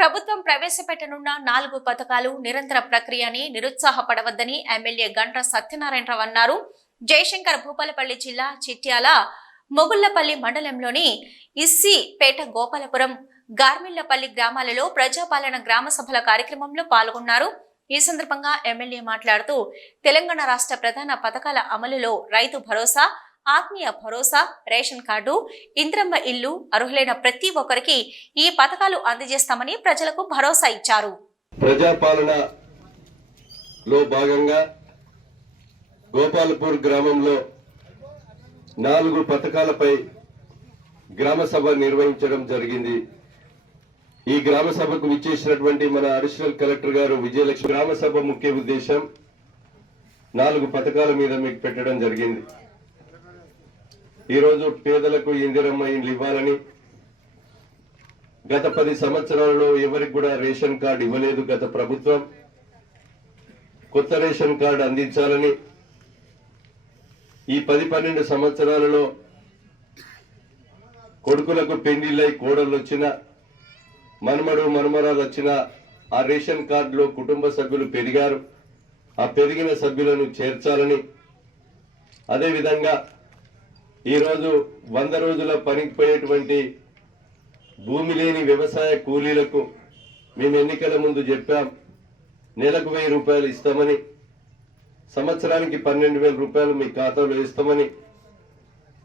ప్రభుత్వం ప్రవేశపెట్టనున్న 4 పథకాలు నిరంతర ప్రక్రియని నిరుత్సాహపడవద్దని ఎమ్మెల్యే గంట్ర సత్యనారాయణరావు అన్నారు. జయశంకర్ భూపాలపల్లి జిల్లా చిట్యాల మొగుళ్లపల్లి మండలంలోని ఇస్సిపేట గోపాలపురం గార్మిళ్లపల్లి గ్రామాలలో ప్రజాపాలన గ్రామ సభల కార్యక్రమంలో పాల్గొన్నారు. ఈ సందర్భంగా ఎమ్మెల్యే మాట్లాడుతూ తెలంగాణ రాష్ట్ర ప్రధాన పథకాల అమలులో రైతు భరోసా, ఆత్మీయ భరోసా, రేషన్ కార్డు, ఇంద్రమ్మ ఇల్లు అర్హులైన ప్రతి ఒక్కరికి ఈ పథకాలు అందజేస్తామని ప్రజలకు భరోసా ఇచ్చారు. ప్రజాపాలనలో భాగంగా గోపాలపూర్ గ్రామంలో 4 పథకాలపై గ్రామ సభ నిర్వహించడం జరిగింది. ఈ గ్రామ సభకు విచ్చేసినటువంటి మన అడిషనల్ కలెక్టర్ గారు విజయలక్ష్మి, గ్రామ సభ ముఖ్య ఉద్దేశం 4 పథకాల మీద మీకు పెట్టడం జరిగింది. ఈరోజు పేదలకు ఇందిరమ్మ ఇండ్లు ఇవ్వాలని, గత 10 సంవత్సరాలలో ఎవరికి కూడా రేషన్ కార్డు ఇవ్వలేదు గత ప్రభుత్వం. కొత్త రేషన్ కార్డు అందించాలని, ఈ 10-12 సంవత్సరాలలో కొడుకులకు పెళ్లిళ్ళై కోడళ్ళు వచ్చిన, మనమడు మనమరాలు వచ్చిన ఆ రేషన్ కార్డులో కుటుంబ సభ్యులు పెరిగారు. ఆ పెరిగిన సభ్యులను చేర్చాలని, అదేవిధంగా ఈరోజు 100 రోజుల పనికి పోయేటువంటి భూమి లేని వ్యవసాయ కూలీలకు మేము ఎన్నికల ముందు చెప్పాం, నెలకు 1000 రూపాయలు ఇస్తామని, సంవత్సరానికి 12,000 రూపాయలు మీ ఖాతాలో ఇస్తామని,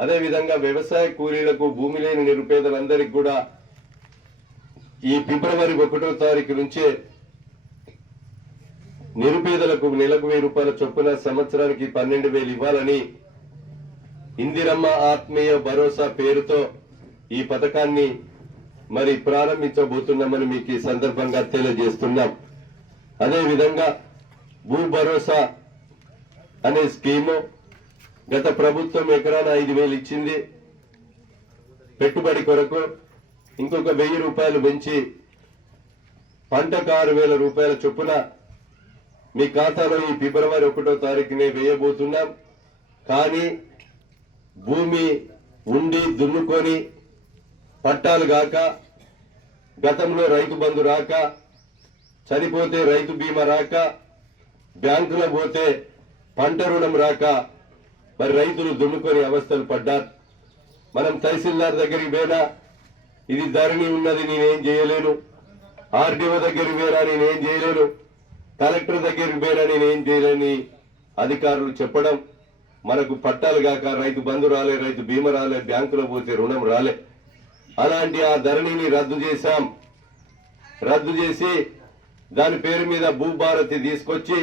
అదేవిధంగా వ్యవసాయ కూలీలకు భూమి లేని నిరుపేదలందరికీ కూడా ఈ ఫిబ్రవరి 1వ తారీఖు నుంచే నిరుపేదలకు నెలకు 1000 రూపాయల చొప్పున సంవత్సరానికి 12,000 ఇవ్వాలని ఇందిరమ్మ ఆత్మీయ భరోసా పేరుతో ఈ పథకాన్ని మరి ప్రారంభించబోతున్నామని మీకు ఈ సందర్భంగా తెలియజేస్తున్నాం. అదేవిధంగా భూ భరోసా అనే స్కీము గత ప్రభుత్వం ఎకరాన 5,000 ఇచ్చింది. పెట్టుబడి కొరకు ఇంకొక 1,000 రూపాయలు పెంచి పంటకు 6,000 రూపాయల చొప్పున మీ ఖాతాలో ఈ ఫిబ్రవరి 1వ తారీఖునే వేయబోతున్నాం. కానీ భూమి ఉండి దున్నుకొని పట్టాలు గాక, గతంలో రైతు బంధు రాక, చనిపోతే రైతు బీమా రాక, బ్యాంకులో పోతే పంట రుణం రాక మరి రైతులు దున్నుకొని అవస్థలు పడ్డారు. మనం తహసీల్దార్ దగ్గరికి పోయినా ఇది ధరణి ఉన్నది నేనేం చేయలేను, ఆర్డీఓ దగ్గరికి పోయినా నేనేం చేయలేను, కలెక్టర్ దగ్గరికి పోయినా నేనేం చేయలేని అధికారులు చెప్పడం, మనకు పట్టాలు గాక రైతు బంధు రాలే, రైతు బీమా రాలే, బ్యాంకులో పోతే రుణం రాలే. అలాంటి ఆ ధరణిని రద్దు చేశాం. రద్దు చేసి దాని పేరు మీద భూభారతి తీసుకొచ్చి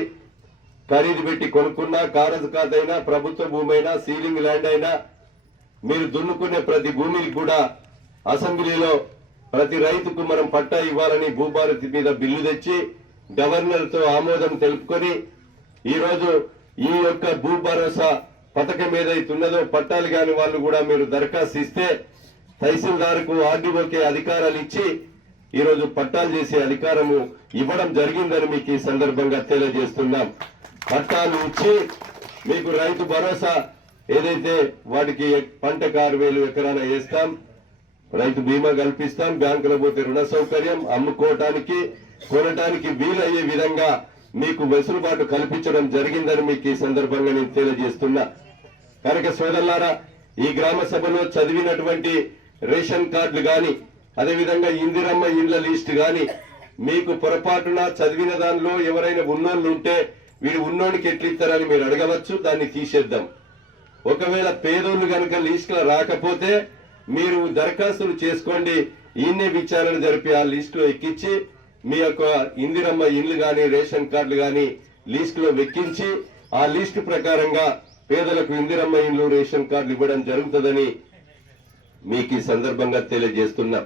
ఖరీదు పెట్టి కొనుక్కున్నా, కారజు ఖాతైనా, ప్రభుత్వ భూమి అయినా, సీలింగ్ ల్యాండ్ అయినా మీరు దున్నుకునే ప్రతి భూమికి కూడా అసెంబ్లీలో ప్రతి రైతుకు మనం పట్టా ఇవ్వాలని భూభారతి మీద బిల్లు తెచ్చి గవర్నర్ తో ఆమోదం తెలుపుకొని ఈరోజు ఈ యొక్క భూ భరోసా పథకం ఏదైతున్నదో పట్టాలు కాని వాళ్ళు కూడా మీరు దరఖాస్తు ఇస్తే తహసీల్దార్కు ఆర్డీఓకే అధికారాలు ఇచ్చి ఈరోజు పట్టాలు చేసే అధికారము ఇవ్వడం జరిగిందని మీకు ఈ సందర్భంగా తెలియజేస్తున్నాం. పట్టాలు ఇచ్చి మీకు రైతు భరోసా ఏదైతే వాటికి పంటకు 6,000 ఎకరాన వేస్తాం, రైతు బీమా కల్పిస్తాం, బ్యాంకులో పోతే రుణ సౌకర్యం, అమ్ముకోవటానికి కొనటానికి వీలయ్యే విధంగా మీకు వెసులుబాటు కల్పించడం జరిగిందని మీకు ఈ సందర్భంగా నేను తెలియజేస్తున్నా. కనుక సోదరులారా, ఈ గ్రామ సభలో చదివినటువంటి రేషన్ కార్డులు గాని, అదేవిధంగా ఇందిరమ్మ ఇండ్ల లిస్ట్ గాని మీకు పొరపాటున చదివిన దానిలో ఎవరైనా ఉన్నోళ్ళు ఉంటే వీడు ఉన్నోడికి ఎట్లిస్తారని మీరు అడగవచ్చు. దాన్ని తీసేద్దాం. ఒకవేళ పేదోళ్ళు కనుక లిస్టులో రాకపోతే మీరు దరఖాస్తులు చేసుకోండి, ఈయన్నే విచారణ జరిపి ఆ లిస్టులో ఎక్కించి మీ యొక్క ఇందిరమ్మ ఇండ్లు గాని రేషన్ కార్డులు గాని లిస్టులో వెక్కించి ఆ లిస్టు ప్రకారంగా పేదలకు ఇందిరమ్మ ఇండ్లు రేషన్ కార్డులు ఇవ్వడం జరుగుతుందని మీకు ఈ సందర్భంగా తెలియజేస్తున్నాం.